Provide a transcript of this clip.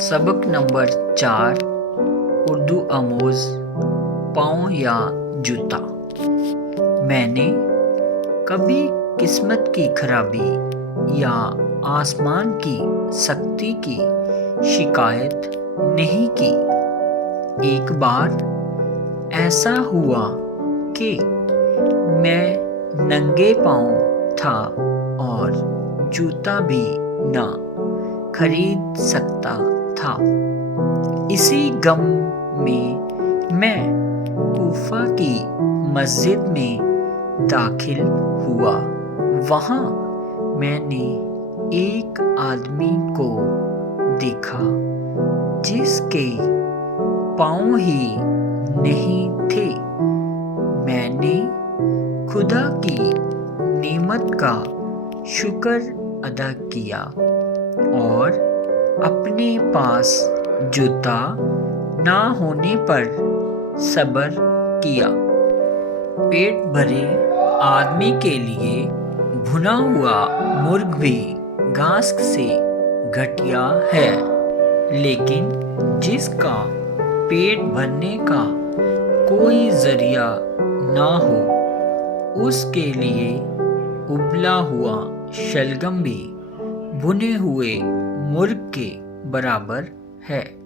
सबक नंबर 4 उर्दू आमोज़ पाँव या जूता। मैंने कभी किस्मत की खराबी या आसमान की सख्ती की शिकायत नहीं की। एक बार ऐसा हुआ कि मैं नंगे पाँव था और जूता भी ना खरीद सकता था। इसी गम में मैं कूफा की मस्जिद में दाखिल हुआ। वहाँ मैंने एक आदमी को देखा जिसके पाँव ही नहीं थे। मैंने खुदा की नेमत का शुक्र अदा किया और अपने पास जूता ना होने पर सब्र किया। पेट भरे आदमी के लिए भुना हुआ मुर्ग भी घास से घटिया है, लेकिन जिसका पेट भरने का कोई जरिया ना हो उसके लिए उबला हुआ शलगम भी भुने हुए मुर्ग के बराबर है।